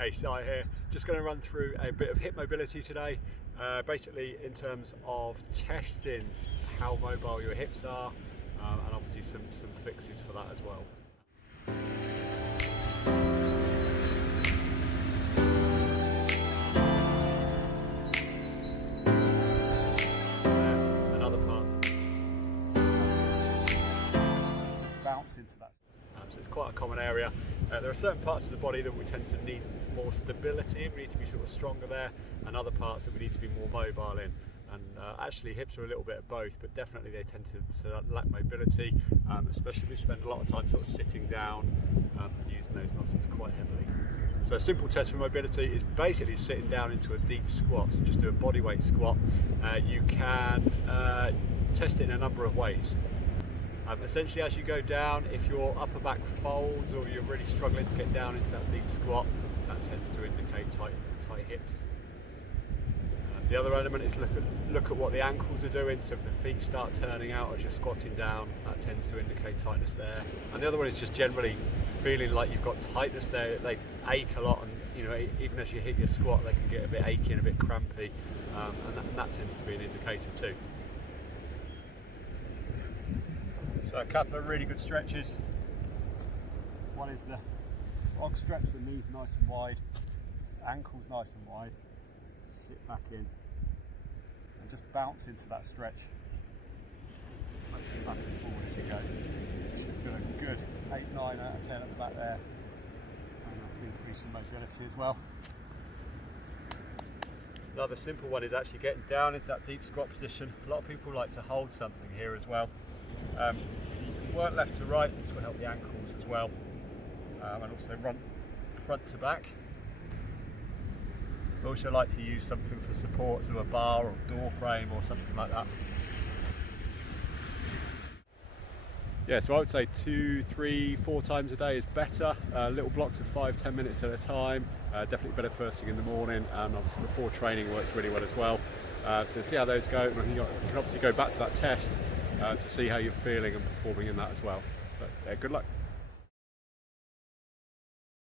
Hey, Si here. Just going to run through a bit of hip mobility today, basically in terms of testing how mobile your hips are, and obviously some fixes for that as well. And other parts bounce into that. So it's quite a common area. There are certain parts of the body that we tend to need more stability in, we need to be sort of stronger there, and other parts that we need to be more mobile in. And actually hips are a little bit of both, but definitely they tend to lack mobility, especially if we spend a lot of time sort of sitting down and using those muscles quite heavily. So a simple test for mobility is basically sitting down into a deep squat, so just do a body weight squat. You can test it in a number of ways. Essentially, as you go down, if your upper back folds or you're really struggling to get down into that deep squat, that tends to indicate tight hips. The other element is look at what the ankles are doing. So if the feet start turning out as you're squatting down, that tends to indicate tightness there. And the other one is just generally feeling like you've got tightness there. They ache a lot, and even as you hit your squat, they can get a bit achy and a bit crampy, and that tends to be an indicator too. So a couple of really good stretches. One is the frog stretch, the knees nice and wide, ankles nice and wide. Sit back in and just bounce into that stretch. Motion back and forward as you go. You should feel a good 8, 9 out of 10 at the back there. And increasing mobility as well. Another simple one is actually getting down into that deep squat position. A lot of people like to hold something here as well. You can work left to right, this will help the ankles as well, and also run front to back. I also like to use something for support, so a bar or door frame or something like that. Yeah, so I would say 2, 3, 4 times a day is better. Little blocks of 5-10 minutes at a time. Definitely better first thing in the morning, and obviously before training works really well as well. So see how those go. You can obviously go back to that test to see how you're feeling and performing in that as well. So, good luck.